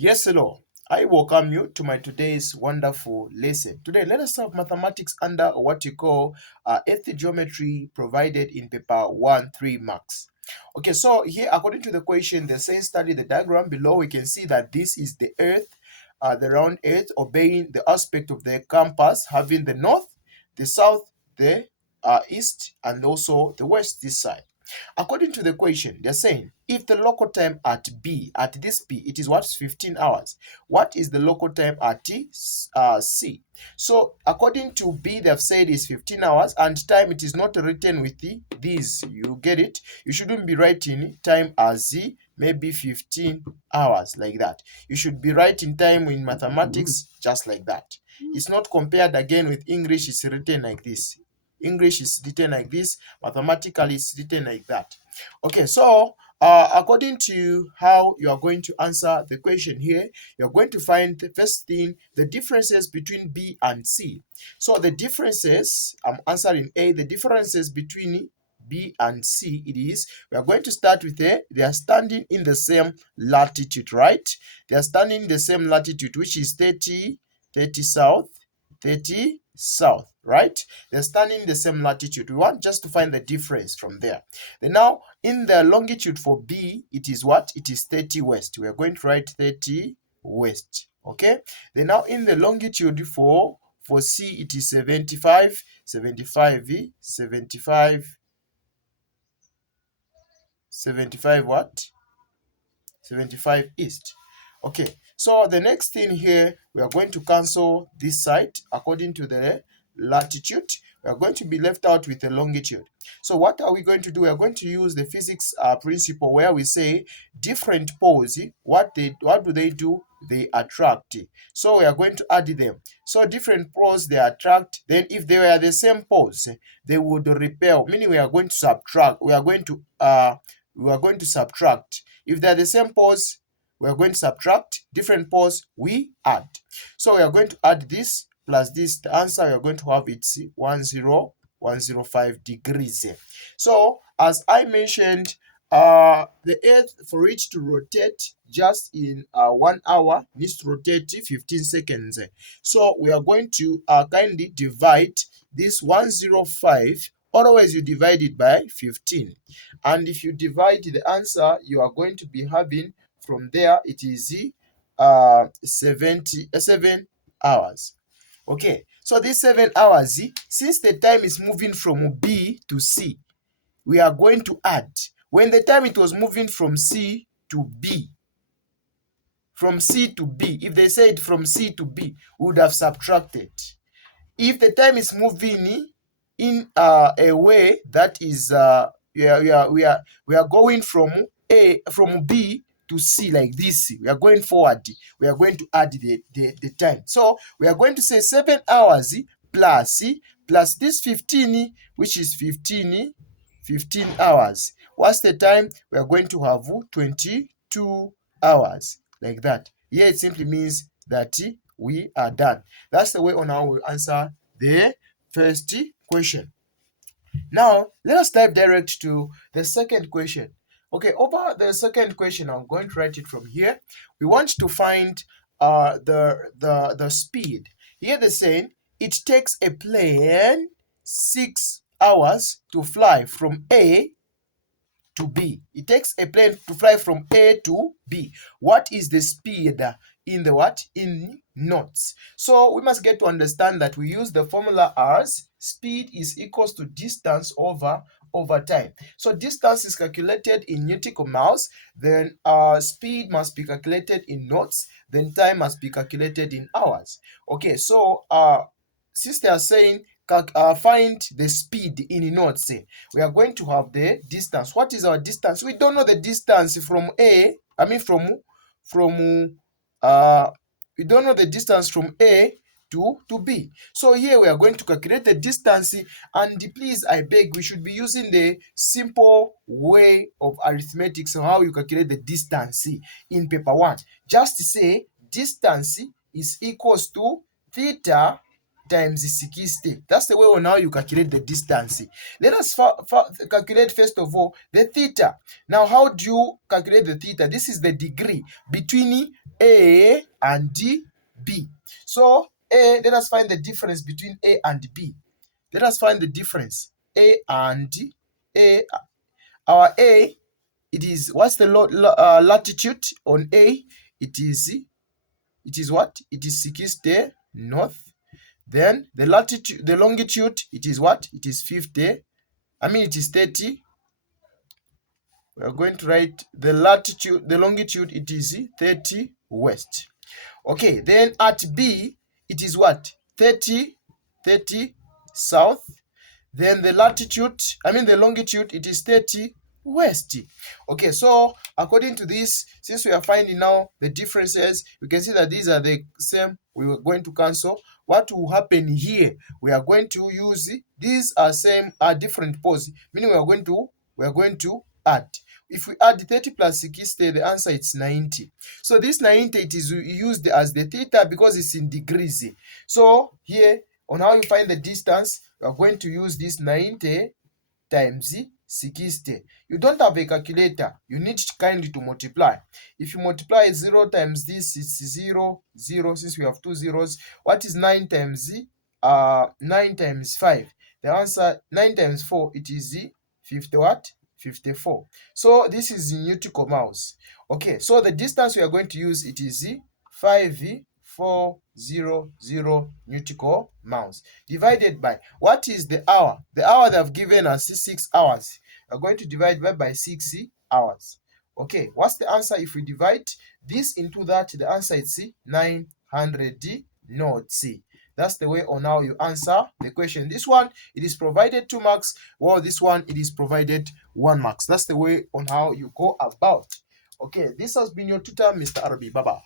Yes, hello. I welcome you to my today's wonderful lesson. Today, let us have mathematics under what you call earth geometry provided in paper 1, 3 marks. Okay, so here, according to the question, they say study the diagram below. We can see that this is the earth, the round earth, obeying the aspect of the compass, having the north, the south, the east, and also the west this side. According to the question, they're saying if the local time at B, at this B, it is what? 15 hours. What is the local time at C? So according to B, they've said is 15 hours, and time it is not written with these. You get it? You shouldn't be writing time as Z, maybe 15 hours like that. You should be writing time in mathematics just like that. It's not compared again with English, it's written like this. English is written like this, mathematically it's written like that. Okay, so according to how you are going to answer the question here, you're going to find the first thing, the differences between B and C. So the differences, I'm answering A, the differences between B and C, it is, we are going to start with A. They are standing in the same latitude, right? They are standing in the same latitude, which is 30 south, 30 south, right? They're standing in the same latitude. We want just to find the difference from there. Then now, in the longitude for B, it is what? It is 30 west. We are going to write 30 west, okay? Then now, in the longitude for C, it is 75, 75 what? 75 east. Okay, so the next thing here, we are going to cancel this side according to the latitude. We are going to be left out with the longitude. So what are we going to do? We are going to use the physics principle where we say different poles, what do they do? They attract. So we are going to add them. So different poles, they attract. Then if they were the same poles, they would repel, meaning we are going to subtract. We are going to subtract. If they're the same poles, we are going to subtract. Different poles, we add. So we are going to add this plus this. The answer we are going to have it's 105 degrees. So as I mentioned, the earth, for it to rotate just in 1 hour, needs to rotate 15 seconds. So we are going to kindly divide this 105. Otherwise, you divide it by 15. And if you divide the answer, you are going to be having from there, it is 7 hours. Okay, so these 7 hours, since the time is moving from B to C, we are going to add. When the time it was moving from C to B, if they said from C to B, we would have subtracted. If the time is moving in a way that is we are going from B to C like this, we are going forward, we are going to add the time. So we are going to say 7 hours plus this 15, which is 15 hours. What's the time? We are going to have 22 hours like that. Here it simply means that we are done. That's the way on how we answer the first question. Now, let us dive direct to the second question. Okay, over the second question, I'm going to write it from here. We want to find the speed. Here they're saying it takes a plane 6 hours to fly from A to B. It takes a plane to fly from A to B. What is the speed in the what? In knots. So we must get to understand that we use the formula as speed is equals to distance over time. So distance is calculated in nautical miles, then speed must be calculated in knots, then time must be calculated in hours. Okay, so since they are saying find the speed in knots, we are going to have the distance. What is our distance? We don't know the distance from we don't know the distance from A to B. So here we are going to calculate the distance, and please, I beg, we should be using the simple way of arithmetic. So how you calculate the distance in paper 1. Just say distance is equals to theta times 60. That's the way on how you calculate the distance. Let us calculate first of all the theta. Now, how do you calculate the theta? This is the degree between A and B. So let us find the difference between A and B. Let us find the difference. A and A. Our A, it is, what's the latitude on A? It is what? It is 60 north. Then the latitude, the longitude, it is what? It is 50. It is 30. We are going to write the latitude, the longitude, it is 30 west. Okay, then at B, it is what? 30 south. Then the latitude, the longitude, it is 30 west. Okay, so according to this, since we are finding now the differences, we can see that these are the same. We are going to cancel. What will happen here? We are going to use these are different poles, meaning we are going to add. If we add 30 plus 60, the answer is 90. So this 90, it is used as the theta because it's in degrees. So here, on how you find the distance, we are going to use this 90 times 60. You don't have a calculator, you need kindly to multiply. If you multiply 0 times this, it's 0, 0, since we have two zeros. What is 9 times 9 times 5? The answer, 9 times 4, it is 50 what? 54. So this is in nautical miles. Okay, so the distance we are going to use, it is 5400 nautical miles divided by, what is the hour? The hour they have given us is 6 hours. We are going to divide by 6 hours. Okay, what's the answer if we divide this into that? The answer is 900 knots. That's the way on how you answer the question. This one, it is provided 2 marks, while this one, it is provided 1 marks. That's the way on how you go about. Okay, this has been your tutor, Mr. Arabi. Bye-bye.